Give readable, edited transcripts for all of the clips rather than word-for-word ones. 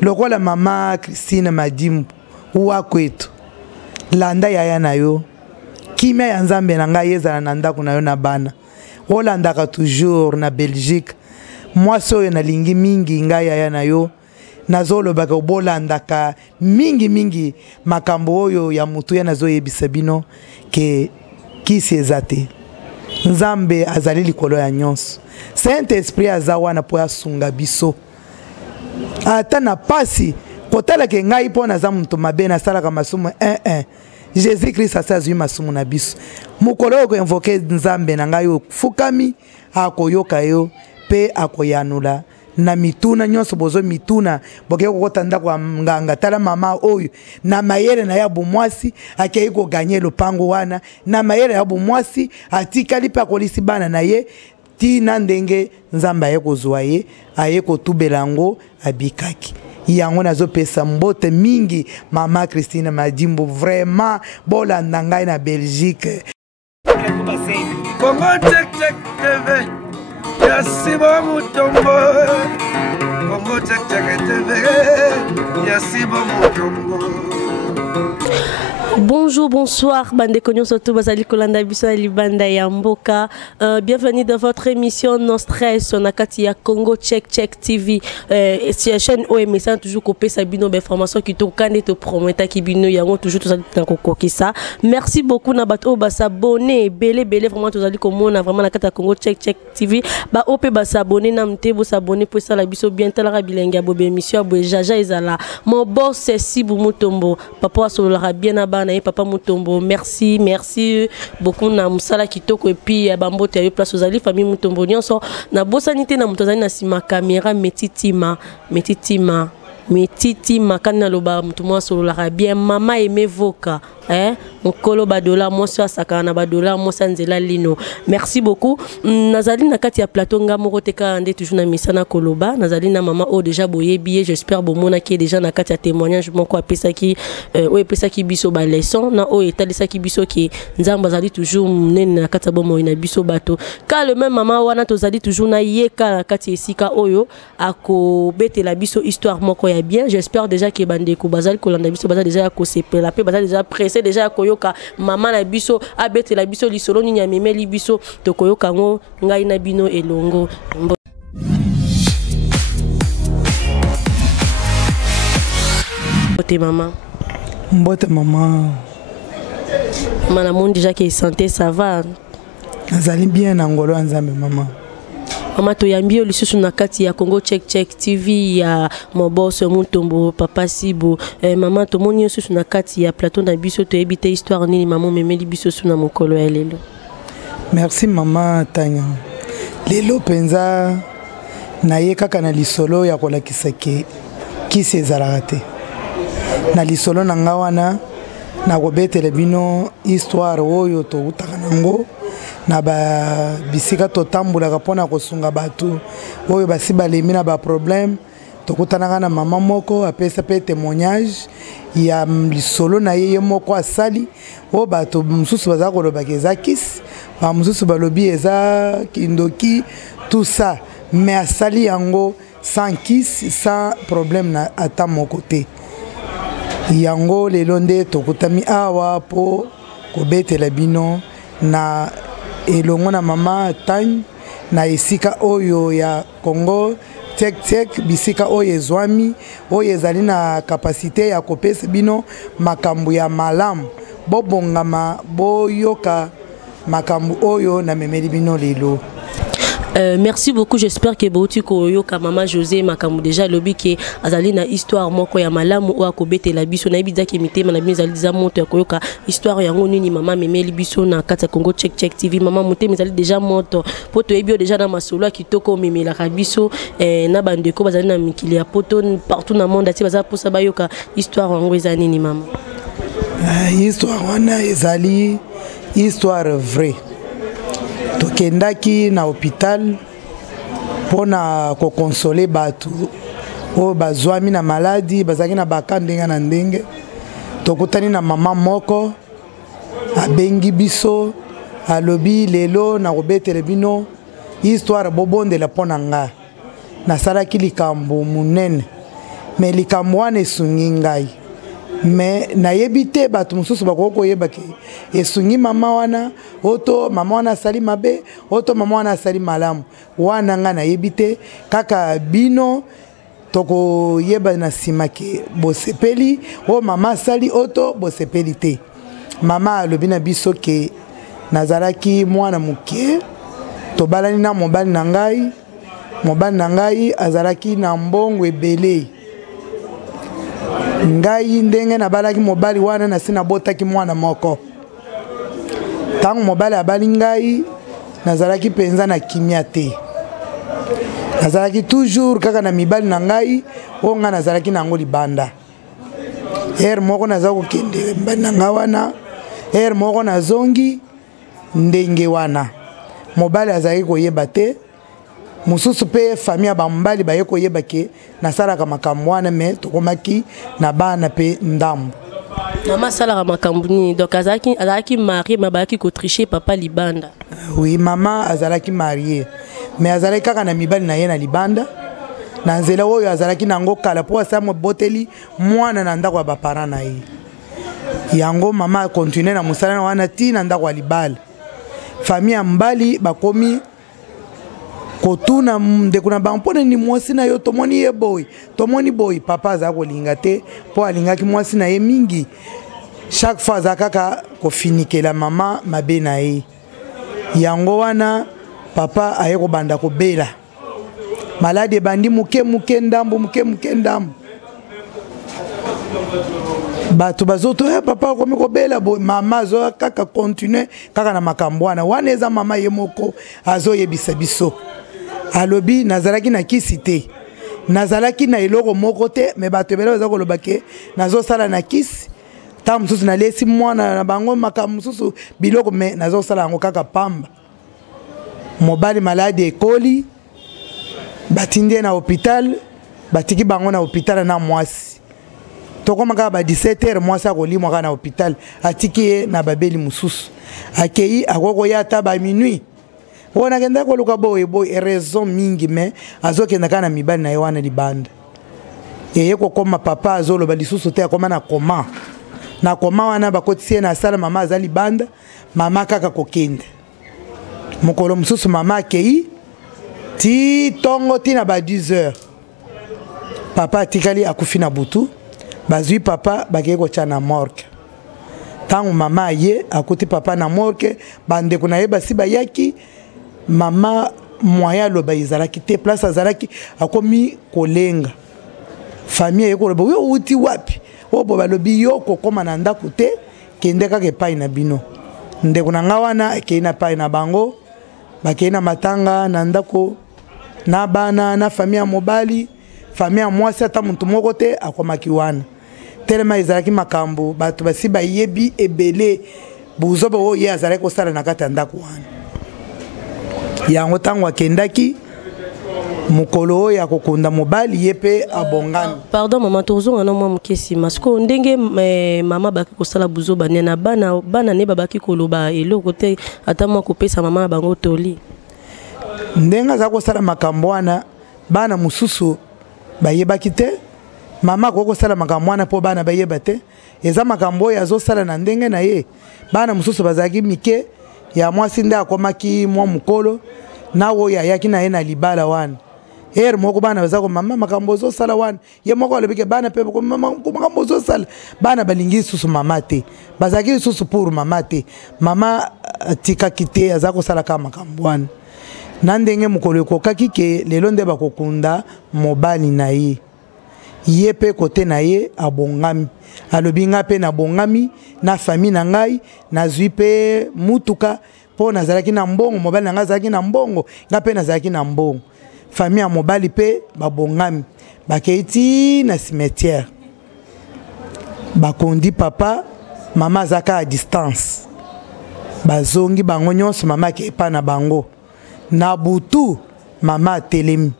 lokola mama Christine Madimbu uwa kwetu landa yaya na yo kimia ya nzambe na ngai ezala na ndako na yo na bana olandaka toujours na Belgique mwasi oyo nalingi mingi ngai yaya na yo nazolobaka bolandaka mingi makambo oyo ya mutu ya nazoyebisa bino ke kisi eza te nzambe azali likolo ya nyonso Saint Esprit aza wana po asunga biso ata na pasi kotala ke ngai po naza mutu mabe nasalaka masumu Jésus Christ asazwi masumu na biso mukolo oyo invoke nzambe na ngai fukami akoyoka yo pe akoyanula na mituna nyonso bozo mituna boke kokotanda kwa nganga tala mama oyo na mayele na ya bomwasi akei ko gagner lopango wana na mayele ya bomwasi atikali pa kolisi bana na ye ti na ndenge nzamba ye kozwa ye aye kotubelango abikaki yango nazopesa mbote mingi mama Christine Madimbu vraiment bolanda ngai na Belgique Congo Check TV Yasibo Mutombo Congo Check TV Yasibo Mutombo. Bonjour, bonsoir, bande konyo surtout bazali kolanda biso libanda ya mboka. Bienvenue dans votre émission Non Stress on akati ya Congo Check TV. C'est la chaîne OMS toujours copé sabino be information qui to kande to prometa ki bino yango toujours to zali kokisa. Merci beaucoup na bato ba s'abonner belé vraiment to zali komona vraiment na kati ya Congo Check TV. Ba opé ba s'abonner na mte bo s'abonner pour ça la biso bien tala bilenga bo émission bo jaja ezala. Mon boss c'est Sibu Mutombo. Papa so la bien na Papa Mutombo, merci beaucoup na musala kitoko et puis bambote ya place aux famille Mutombo nyonso na bosanité na mutozali na sima caméra metitima kana loba mutumwa solo la bien mama aimé voka mokolo badola moso asaka na badola mosa nzela lino. Merci beaucoup. Nazali na kati ya plateau ngamoko teka ande toujours na misana koloba nazali na mama o déjà boye billet j'espère bomona qui est déjà na kati ya témoignage moko apesa ki o epesa ki biso ba leçon na o etalisa ki biso ki nzamba zali toujours nene na kati ya bomo ina biso bato ka le même mama wana tozali toujours na yeka na kati esika oyo ako betela biso histoire moko ya bien. J'espère déjà que bandeko bazali kolanda biso bazali déjà ko sepela pe bazali déjà pressé déjà koyoka mama na biso abete la biso lisolo ni nyameme li biso to koyoka ngo ngai na bino elongo mbote mama mana mon déjà que santé ça va nazali bien na ngolo nzambe mama to yambio lisusu na kati ya Congo Check TV ya Moboss Mutombo papa Sibo mama to moni lisusu na kati ya plateau na biso to ebite histoire nini maman memeli biso suna mokolo ya lelo. Merci mama Tanya. Lelo penza na ye kaka na lisolo ya kolakisa ke kisi ezalaka te na lisolo na nga wana na kobetela bino histoire oyo to utaka nango na ba bisika to tambula kapona kosunga batu oyo basi balemi na ba problème to kutanaka na mama moko apesa pe témoignage ya lisolo na ye moko asali o bato mususu baza koloba keza kisi ba mususu balobi eza kindoki tout ça mais asali yango sans kiss sans problème na ata moko te yango lelo nde tokutami awa po kobetela bino na elongo na mama Tanya na esika oyo ya Congo Check bisika oyo ezwami oyo ezali na kapasité ya kopesa bino makambo ya malamu bobongama boyoka makambo oyo na memeli bino lelo. Merci beaucoup, j'espère que Bouti Koyoka Mama José Makamou déjà lobby qui azali na histoire moko ya malamu o akobete la biso na ibida ki mité na bizali za moto ya koyoka histoire yango nini mama memeli biso na kata Congo Check TV mama moté mizali déjà moto poto ebio déjà na masolo kitoko memela kabiso na bandeko bazali na mikili ya poto partout na monde ati baza posa bayoka histoire yango ezali nini mama. Histoire wana ezali histoire vraie. Tokendaki na hôpital pona ko consoler batu o bazwami na maladie bazaki na bakandenga na ndenge tokutani na mama moko abengi biso alobi lelo na kobetela bino histoire bobonde la pona nga na salaki likambo munene mais likambo wana esungi ngai mais nayebi te bato mosusu bakoki koyeba ke esungi mama wana oto mama wana asali mabe oto mama wana asali malamu wana nga nayebi te kaka bino tokoyeba na nsima ke bosepeli o mama asali oto bosepeli te mama alobi na biso ke nazalaki mwana moke tobalani na mobali na ngai azalaki na mbongo ebele ngai ndenge nabalaki mobali wana nasi nabotaki mwana moko ntango mobali abali ngai nazalaki mpenza na kimia te nazalaki toujours kaka na mibali na ngai oyo ngai nazalaki nango libanda ere moko naza kokende mbali na ngai wana ere moko nazongi ndenge wana mobali azalaki koyeba te mosusu mpe famille ya bamobali baye koyeba ke nasalaka makambo wana me tokomaki na bana mpe ndambo mama asalaka makambo nini donc azalaki marie me abayaki kotriche papa libanda oui mama azalaki marie me azalaki kaka na mibali na ye na libanda na nzela oyo azalaki nango kala mpo asala moboteli mwana na ndako ya baparent na ye yango mama akontinue na mosala na wana ti na ndako ya libala famille ya mbali bakomi kotuna ndeko na bango mpona ni mwasi na yo tomoni ye boy tomoni boy papa aza kolinga te mpo alingaki mwasi na ye mingi chaque fois aza kaka kofinikela mama mabe na ye yango wana papa aye kobanda kobela maladi ebandi muke ndambo bato bazoto papa akomi kobela boy mama azo kaka continue kaka na makambo wana eza mama ye moko azoyebisa biso alobi nazalaki na kisi te nazalaki na eloko moko te me bato ebele baza koloba ke nazosala na kisi ntango mosusu nalesi mwana na bango makambo mosusu biloko me nazosala yango kaka pamba mobali maladi ekoli batindi ye na hôpital batiki bango na hôpital na mwasi tokoma kaka ba 17h mwasi akolimwa kaka na hôpital atiki ye na babeli mosusu akei akokoya ata ba minuit wana kenda koluka boye raison mingi me azokenda kaka na mibali na ye wana libanda eye kokoma papa azoloba lisusu te akoma na koma wana bakotisi ye na sala mama aza libanda mama kaka kokende mokolo mosusu mama akei ti tongo ti na ba 10h papa atikali akufi na butu bazwi papa bakei kotya na morgue ntango mama aye akuti papa na morgue bandeko na ye basi bayaki mama moyen aloba ezalaki te place azalaki akomi kolenga famille ye koloba yo uti wapi oyo bo balobi yo kokoma na ndako te kende kaka epai na bino ndeko na nga wana akei na epai na bango bakei na matanga na ndako na bana na famille ya mobali famille ya mwasi ata motu moko te akomaki wana telema ezalaki makambo bato basi bayebi ebele buzoba oyo ye azalaki kosala na kati ya ndako wana yango ntango akendaki mokolo oyo akokunda mobali ye mpe abongami pardon mama tozonga na mwa moke nsima siko ndenge mama baki kosala buzoba ne na bana ne babaki koloba eloko te ata mwa kopesa mama na bango toli ndenge aza kosala makambo wana bana mosusu bayebaki te mama akoki kosala makambo wana mpo bana bayeba te eza makambo oyo azosala na ndenge na ye bana mosusu bazalaki mike ya mwasi nde akomaki mwa mokolo na oyo ayaki na ye na libala wana ere moko bana baza ko mama makambo ozosala wana ye moko alobike bana mpe makambo ozosala bana balingi lisusu mama te bazalaki lisusu pour mama te mama atikaki te aza kosala kaka makambo wana na ndenge mokolo ekokaki ke lelo nde bakokunda mobali na ye ye mpe kote na ye abongami alobi nga mpe nabongami na famille na ngai nazwi mpe mutuka mpo nazalaki na mbongo mobali na ngai azalaki na mbongo nga mpe nazalaki na mbongo famille ya mobali mpe babongami bakei ti na cimetière bakondi papa mama azaka à distance bazongi bango nyonso mama akei pa na bango na butu mama atelemi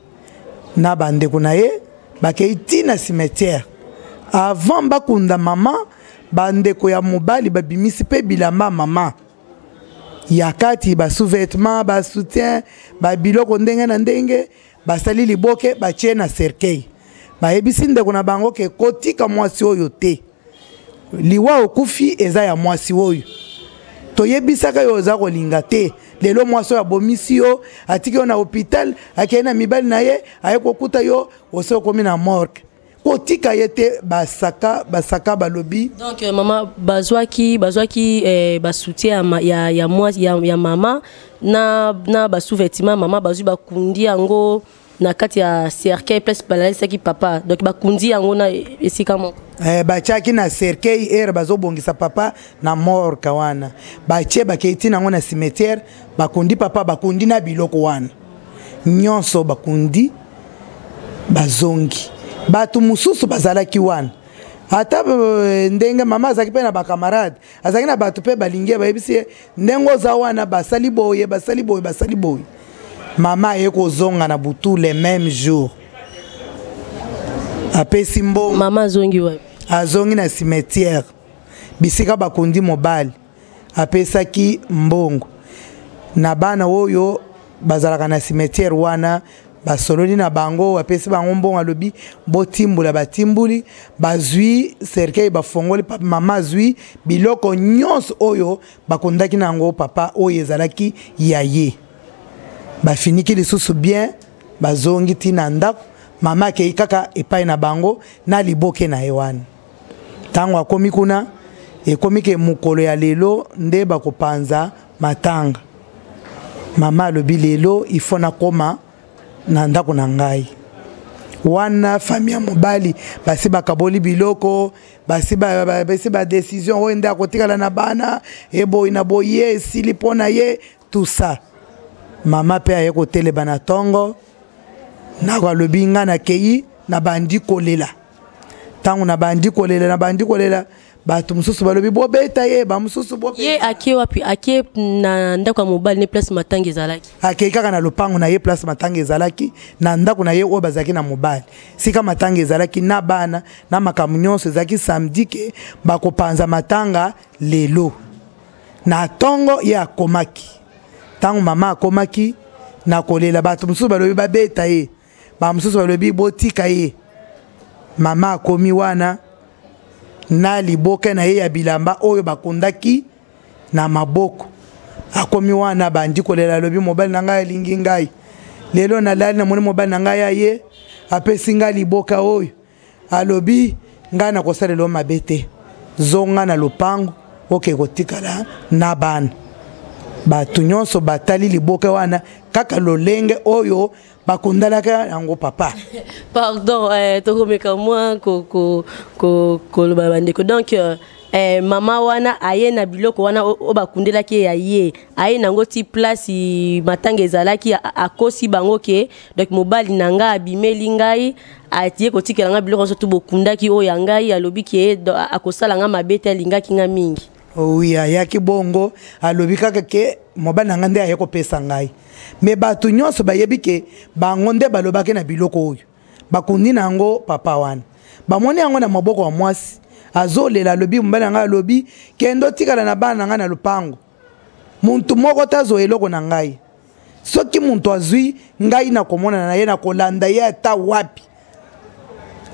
na bandeko na ye bakei ti na cimetière avant bakunda mama bandeko ya mobali babimisi mpe bilamba mama ya kati basous-vêtements basoutien babiloko ndenge na ndenge basali liboke batie na cercueil bayebisi ndeko na bango ke kotika mwasi oyo te liwa okufi eza ya mwasi oyo toyebisaka yo oza kolinga te lelo mwasi oyo abomisi yo atiki yo na hôpital akei na mibali na ye aye kokuta yo ose okomi na morgue kotika ye te basaka balobi. Donc mama bazwaki basoutien ya mama na basouvetima mama bazwi bakundi yango na kati ya cercueil place balalisaki papa donc bakundi yango na esika moko batiaki na cercueil bazobongisa papa na morgue wana batie bakeiti nango na cimetière bakundi papa bakundi na biloko wana nyonso bakundi bazongi batu mususu bazalaki wana ata ndenge mama azaki pe na bakamarade azaki na batu pe balingi bayebisi ndengo za wana basali boye mama aye kozonga na butu le même jour apesi mbongo mama azongi wapi azongi na cimetière bisika bakundi mobali apesaki mbongo na bana oyo bazalaka na cimetière wana basololi na bango apesi bango mbongo alobi botimbula batimbuli bazwi cercueil bafongoli mama azwi biloko nyonso oyo bakondaki nango papa oyo ezalaki ya ye bafiniki lisusu bien bazongi tina ndako mama akei kaka epai na bango na liboke na ye wana ntango akomi kuna ekomi ke mokolo ya lelo nde bakopanza matanga mama alobi lelo ifo nakoma na ndako na ngai wana famille ya mobali basi bakaboli biloko basi ba décision oyo nde akotikala na bana eboyi na boye esili mpo na ye tout ça mama pe aye koteleba na ntongo nako alobi nga nakei na bandi kolela ntango na bandi kolela bato mususu balobi bobeta ye bamususu bobeta ye akie wapi akie na ndako ya mobali ne place matanga ezalaki akei kaka na lopango na ye place matanga ezalaki na ndako na ye oyo bazalaki na mobali sika matanga ezalaki na bana na makambo nyonso ezalaki samedi ke bakopanza matanga lelo na ntongo ye akomaki ntango mama akomaki na kolela bato mususu balobi babeta ye bamususu balobi botika ye mama akomi wana na liboke na ye ya bilamba oyo bakondaki na maboko akomi wana bandi kolela lobi mobali na ngai alingi ngai lelo nalali namoni mobali na ngai aye apesi ngai liboka oyo alobi ngai nakosalela mabe te zonga na lopango oke kotikala na bana bato nyonso batali liboka wana kaka lolenge oyo bakundalaka yango papa. Pardon, tokomeka mwa koloba bandeko. Donc mama wana aye na biloko wana obakundelaki ya ye aye nango ti place matanga ezalaki akosi bango ke donc mobali nanga abimeli ngai atie kotikela nga biloko so to bokundaki o ya ngai alobi ke akosala nga mabete alingaki nga mingi. Oui, ayaki bongo alobi kaka ke mobali nanga nde aye kopesa ngai. Me batu nyonso bayebi ke bango nde balobaki na biloko oyo bakundi nango papa wana bamoni yango na maboko wa mwasi azolela alobi mobali nanga alobi kendo tikala na bana nanga na lupango muntu moko tazo eloko na ngai soki muntu azwi ngai na komona na ye na kolanda ye ata wapi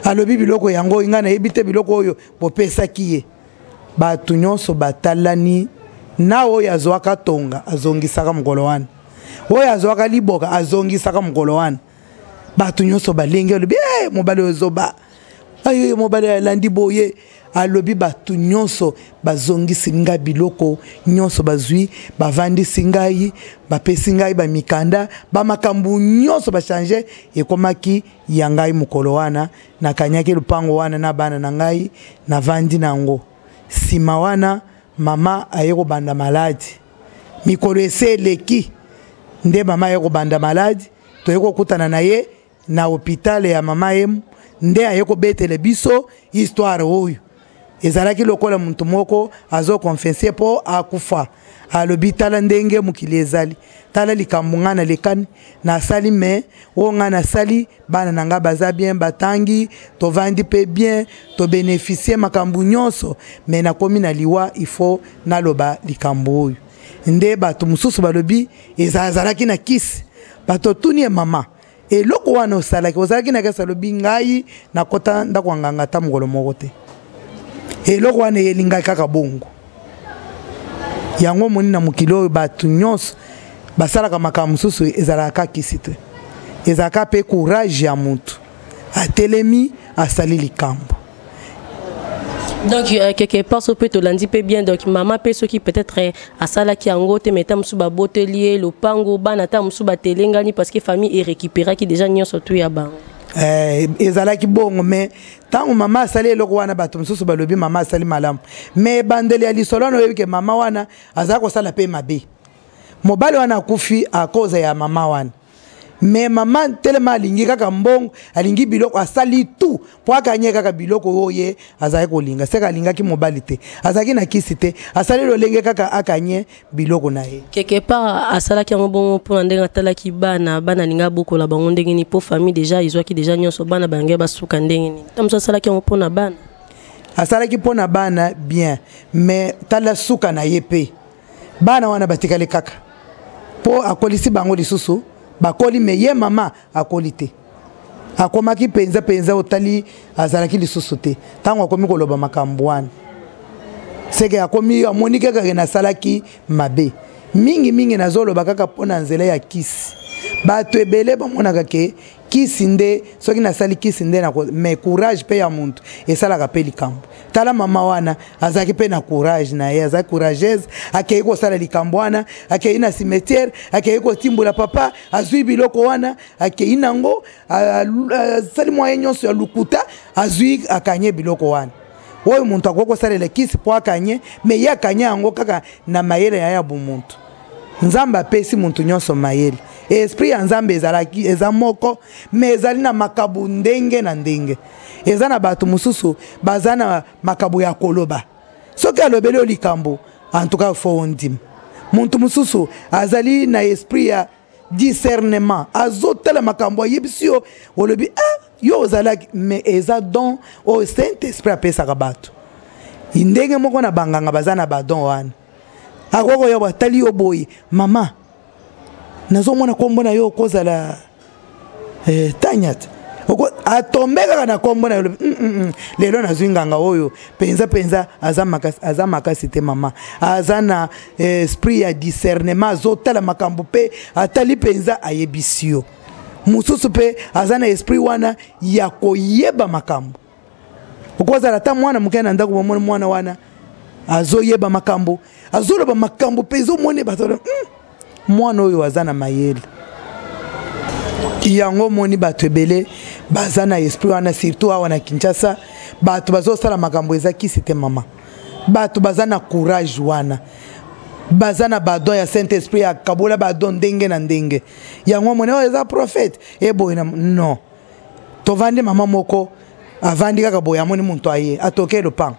alobi biloko yango inga na yebite biloko oyo bopesaki ye batu nyonso batalani na oyo azwaka tonga azongisaka mokolo wana oyo azwaka liboka azongisaka mokolo wana bato nyonso balenge alobi mobali ozoba ayo mobali alandi boye alobi bato nyonso bazongisi ngai biloko nyonso bazwi bavandisi ngai bapesi ngai bamikanda bamakambo nyonso bachange ekomaki ya ngai mokolo wana nakanyaki lupango wana na bana na ngai navandi nango nsima wana mama aye kobanda maladi mikolo ese eleki nde mama aye kobanda maladi toye kokutana na ye na hôpital ya mama emu nde aye kobetele biso histoire oyo ezalaki lokola muntu moko azokonfense mpo akufa alobi tala ndenge mokili ezali tala likambo nga na lekani nasali me oyo nga nasali bana na nga baza bien batangi tovandi mpe bien tobeneficie makambo nyonso me nakomi na liwa ifo naloba likambo oyo nde bato mosusu balobi ezalaki na kisi bato tuni ye mama eloko wana osalaki ozalaki na kesa lobi ngai nakota ndako ya nganga ata mokolo moko te eloko wana eyelingaki kaka bongo yango omoni na mokili oyo bato nyonso basalaka makambo mosusu ezalaka kisi te ezalaka mpe courage ya motu atelemi asali likambo. Donc quelque part ça peut te lundi peut bien donc maman peut ce qui peut-être à sala qui en gote mettam sous ba botelier le pango bana tam sous ba telengani parce que famille est récupérée qui déjà nyon surtout ya ba ezalaki bongo mais tango mama asali eloko wana bato mosusu balobi mama asali malamu mais bandeli ya lisolo wana oyebi ke mama wana azala kosala mpe mabe mobali wana akufi a cause ya mama wana mais mama tellement alingi kaka mbongo alingi biloko asali tout po akanye kaka biloko oye azali kolinga seka alingaki mobali te azaki na kisi te asali lolenge kaka akanye biloko na ye quelque part asala ki bon pour ndenga tala ki bana linga boko la bango ndenge ni po famille déjà ils ont qui déjà nyonso bana bange basuka ndenge ni tamso asala ki po na bana asala ki po na bana bien mais tala suka na ye pe bana wana batikale kaka po akolisi bango lisusu bakoli me ye mama akoli te akomaki penza otali azalaki lisusu te tango akomi koloba makambo wana seke akomi amoni kaka na salaki mabe mingi nazoloba kaka pona nzela ya kisi bato ebele bamonaka ke kisi nde soki nasali kisi nde na mais courage pe ya muntu esalaka pe likambo tala mama wana azaki pe na courage na ye azaki courageuse akei kosala likambo wana akei na cimetière akei kotimbola papa azwi biloko wana akei nango sali moyen nyonso ya lukuta azwi akanye biloko wana oyo muntu akokosalela kisi po akanye me ye akanye yango kaka na mayele ya bumuntu nzambe apesi muntu nyonso mayele esprit ya nzambe ezalaki eza moko me ezali na makabu ndenge na ndenge eza na bato mosusu baza na makabu ya koloba soki alobeli yo likambo en tout cas fo ondima muntu mosusu azali na esprit ya discernement azotala makambo ayebisi yo olobi yo ozalaki me eza don oyo saint esprit apesaka bato ndenge moko na banganga baza na badon wana akoko yo batali yo boye mama nazomona kombo na yo kozala tanyat atombeka na kombo na yo lelo nazwi nganga oyo penza aza makasi te mama aza na esprit ya discernement azotala makambo pe atali penza ayebisi yo mususu pe aza na esprit wana ya koyeba makambo okozala ta mwana moke na ndako bomona mwana wana azoyeba makambo azoloba makambo pe ezomone bato mwana oyo aza na mayele yango moni bato ebele baza na esprit wana surtout awa na Kinshasa bato bazosala makambo eza kisi te mama bato baza na courage wana baza na badon ya saint esprit ya kabola badon ndenge na ndenge yango moni oyo eza prophète eboye na non tovandi mama moko avandi kaka boya moni muntu aye atoke lopango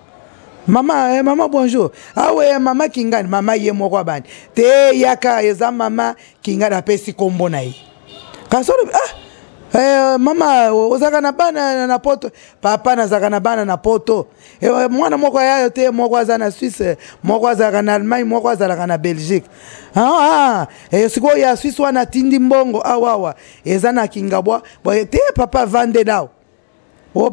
Maman bonjour. Ah ouais, maman Kingani, maman ye moko abandi. Te yaka eza mama Kingani apesi kombo na ye. Kasoro mama ozaka na bana na poto. Papa nazaka na bana na poto. Mwana moko ya te moko aza na Suisse, moko azaka na Allemagne, moko azaka na Belgique. Siko ya Suisse wana tindi mbongo awawa. Eza na Kingabwa. Te papa vande dao.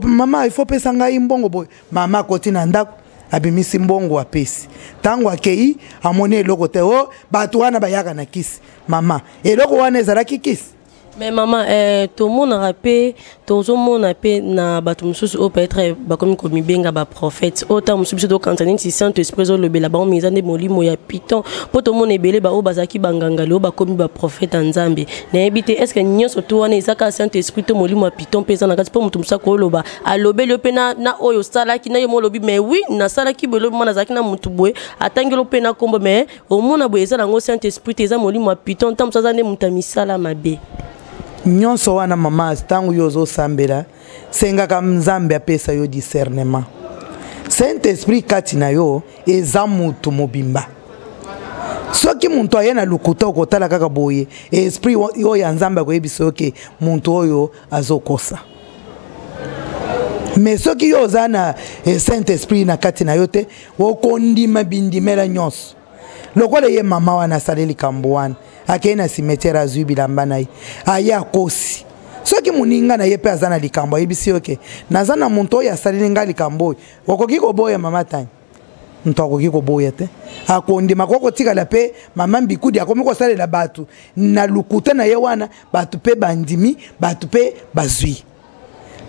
Mama il faut pesa ngai mbongo boy. Mama koti na ndako abimisi mbongo apesi tango akei amoni eloko te bato wana bayaka na kisi mama eloko wana ezalaki kisi mais maman tout le monde rappelle tout le monde appelle na bato mususu o peut-être ba comme komi benga ba prophète autant mususu do kantanini si saint esprit zo lobela ba mizande molimo ya piton po tout le monde ebele ba o bazaki banganga lo ba komi ba prophète nzambe na ebite est-ce que nyonso to wana isaka saint esprit to molimo ya piton pesa na kati po mutu musa ko loba alobeli pe na oyo salaki na yo mo lobi mais oui na salaki belo mona zaki na mutu boye atangelo pe na kombo mais au mona boye za ngo saint esprit teza molimo ya piton tam sa zane mutamisala mabe nyonso wana mama tangu yozo sambela senga kam nzambe apesa yo discernement saint esprit kati na yo eza mutu mobimba soki muntu aye na lukuta okotala kaka boye esprit oyo ya nzambe akoyebisa yo ke muntu oyo azokosa mais soki yo oza na saint esprit na kati na yo te okondima bindimela nyonso lokola ye mama wana asaleli likambo wana akei na cimetière azwi bilamba na ye aye akosi soki moninga na ye mpe aza na likambo ayebisi oke naza na moto oyo asaleli nga likambo oyo okoki koboya mama tani moto akoki koboya te akondima kokotikala mpe mama mbikudi akomi kosalela bato na lukuta na ye wana bato mpe bandimi bato mpe bazwi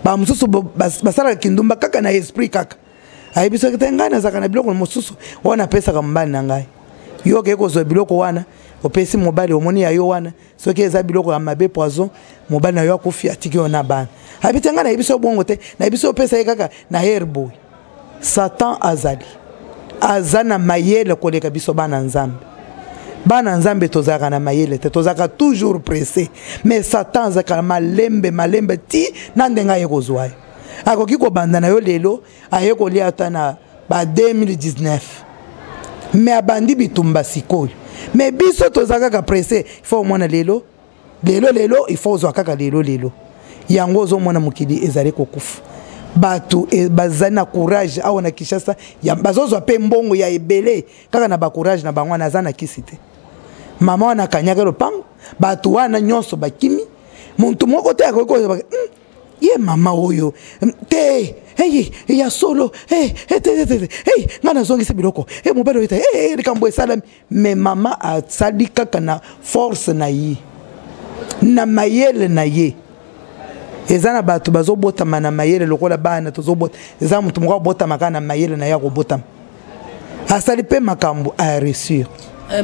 bamosusu basalaka kindumba kaka na esprit kaka ayebisi oke te ngai nazalaka na biloko mosusu oyo napesaka mobali na ngai yo okei kozwa biloko wana opesi mobali omoni ya yo wana soki eza biloko ya mabe poison mobali na yo akufi atiki yo na bana ayebite ngai nayebi so bongo te nayebi so opesa ye kaka na herboy satan azali aza na mayele koleka biso bana nzambe tozalaka na mayele te tozalaka toujours pressé mais satan azalaka na malembe ti na ndenge aye kozwa ye akoki kobanda na yo lelo aye kolia ata na ba 2019 mais abandi bitumba sikoyo mais biso tozalaka kaka pressé il faut omona lelo il faut ozwa kaka lelo yango ozomona mokili ezali kokufa bato bazali na courage awa na Kinshasa bazozwa mpe mbongo ya ebele kaka na bacourage na bango wana aza na kisi te mama wana akanyaka lopango bato wana nyonso bakimi muntu moko te akoki ye mama oyo te ya solo nga nazongisi biloko mobali oyo te likambo esalami me mama asali kaka na force na ye na mayele na ye eza na bato bazobotama na mayele lokola bana tozobota eza mutu moko abotama kaka na mayele na ye akobotama asali mpe makambo areusir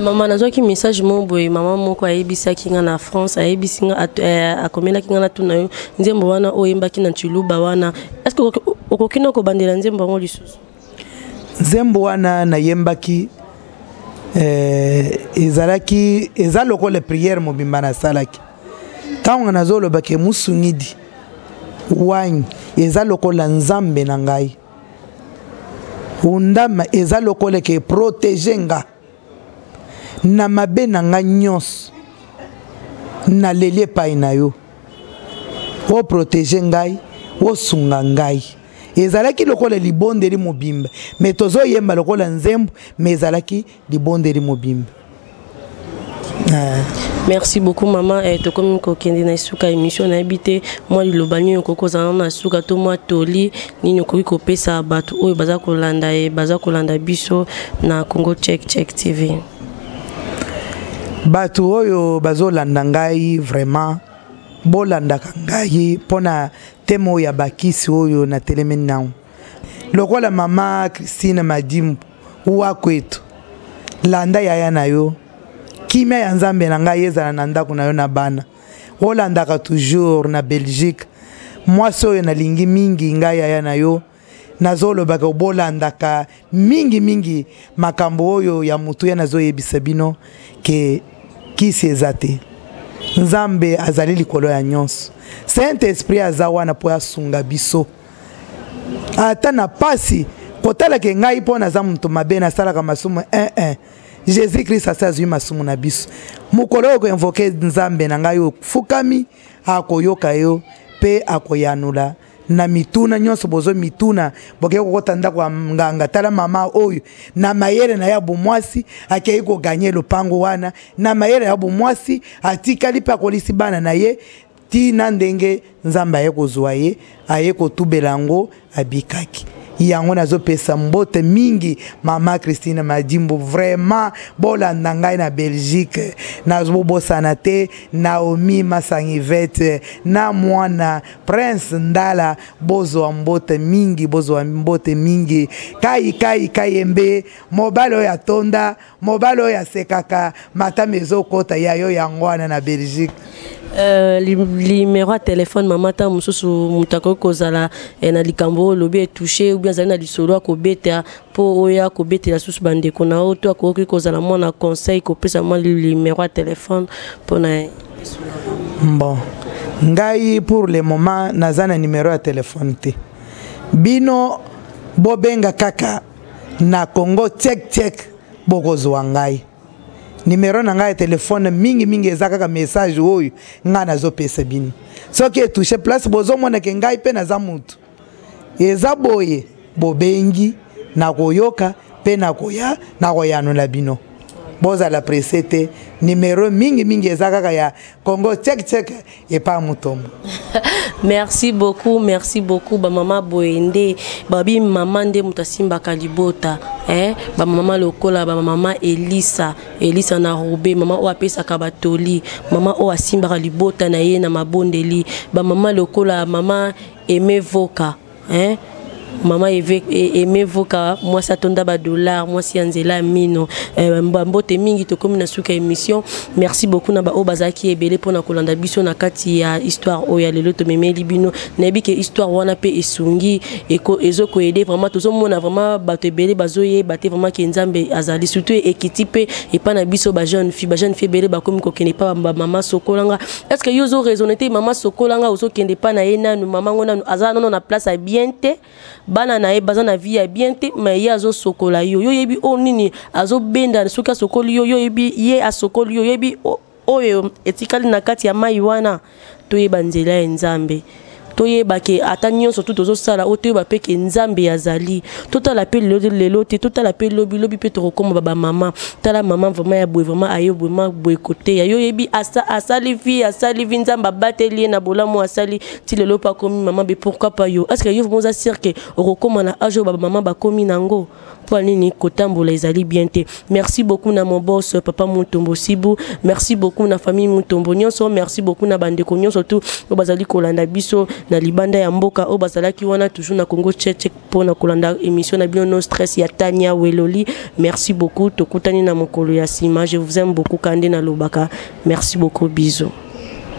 mama nazwaki message mo boye mama moko ayebisaki nga na France ayebisi nga akomelaki nga na tuna yo nzembo wana oyembaki na Chiluba wana est-ce que okoki na kobandela nzembo yango lisusu nzembo wana nayembaki ezalaki eza lokola prière mobimba nasalaki ntango nazolobaki musungidi wani eza lokola nzambe na ngai undama eza lokola ke protege nga na mabe na nga nyonso na leli epai na yo oprotege ngai osunga ngai ezalaki lokola libondeli mobimba me tozoyemba lokola nzembo me ezalaki libondeli mobimba. Merci beaucoup maman tokomi kokende na suka émission na habité moi liloba nyo kokozana na suka to moi toli nini okoki kopesa bato oyo baza kolanda biso na Congo Check TV. Bato oyo bazolanda ngai vraiment bolandaka ngai pona temo ya bakisi oyo na telemeni nao lokola mama Christine Madimbu wakwetu landa yaya na yo kimia ya nzambe na ngai ezala na ndako na yo na bana olandaka toujours na Belgique mwasi oyo nalingi mingi ngai yaya na yo nazolobaka bolandaka mingi makambo oyo ya mutu ya nazoyebisa bino ke kisi eza te nzambe azali likolo ya nyonso Saint Esprit aza wana po asunga biso ata na pasi kotalaka ngai mpo naza mutu mabe nasalaka masumu Jésus Christ asazwi masumu na biso mukolo oyo koinvoke nzambe na ngai fukami akoyoka yo pe akoyanula na mituna nyonso bozo mituna boke kokotanda kwa nganga tala mama oyo na mayele na ya bomwasi akei ko gagner lopango wana na mayele ya bomwasi atikali pa kolisi bana na ye ti na ndenge nzamba ye kozwa ye aye kotubelango abikaki yango nazopesa mbote mingi mama Christine Madimbu vraiment bolanda ngai na Belgique nazobosana te Naomi Masangivete na mwana Prince Ndala bozwa mbote mingi kai embe mobalo ya tonda mobalo ya sekaka matamezo kota yayo yangwana na Belgique. Numéro de téléphone maman ta mususu mutako kozala na likambo lobi touché ou bien zana lisolo ko beta po oya ko beta la susu bande kona oto ko kozala mona conseil ko pesa moi numéro de téléphone pour na bon ngai pour le moment nazana numéro de téléphone te bino bobenga kaka na Congo check bokozwa ngai numéro na ngai téléphone mingi ezaka ka message oyo nga nazopesa bino soki etouche place bozomona ke ngai pe naza mutu eza boye bobengi na koyoka pe na koyanula bino. bozala presse te numéro mingi eza kaka ya Congo check et pas Mutombo. Merci beaucoup ba mama Boende babi mama nde mutasimba kalibota ba mama lokola ba mama Elisa na robe mama o apesa kabatoli mama o asimba kalibota na ye na mabondeli ba mama lokola mama Emevoka Maman Aimé Voka, moi ça tonda ba dollar, moi si Anzela Mino, mbote mingi to comme na suka émission. Merci beaucoup na ba obazaki ebele pour na kolanda biso na kati ya histoire o ya lelo to meme libino. Nebi ke histoire wana pe esungi eko ezoko aider vraiment to mona vraiment ba to ebele bazoye baté vraiment ke nzambe azali surtout équipe et pas na biso ba jeune fille ebele ba komi ko kene pa maman Sokolanga. Est-ce que yozo raisonner maman Sokolanga ozo kende pa na yena no maman ngona azana non na place à bien te bana na e bazana vie bien te mais ya zo sokola yo yebi o nini azo benda suka sokoli yo yebi ye asokoli yo yebi oyo etikali na kati ya mai wana to yeba nzela nzambe to yeba ke atanyo surtout tozo sala o to yeba pe ke nzambe azali tota la pe lelo te tota la pe lobi pe to comme baba maman tala maman vraiment ya boy vraiment ayo vraiment boy côté ya yo yebi asali vi nzamba bateli na bolamo asali ti lelo pa comme maman be pourquoi pas yo est-ce que yo vous assure que recommande na ajo baba maman ba komi nango pour nini kotambola ezali bien te. Merci beaucoup na mon boss papa Mutombo Sibu, merci beaucoup na famille Mutombo nyonso, merci beaucoup na bandeko nyonso surtout o bazali kolanda biso na libanda ya mboka o bazalaki wana toujours na Congo check pour na kolanda émission na bio no stress ya Tania Weloli. Merci beaucoup tokutani na mokolo ya sima, je vous aime beaucoup kande na lobaka. Merci beaucoup, bisous.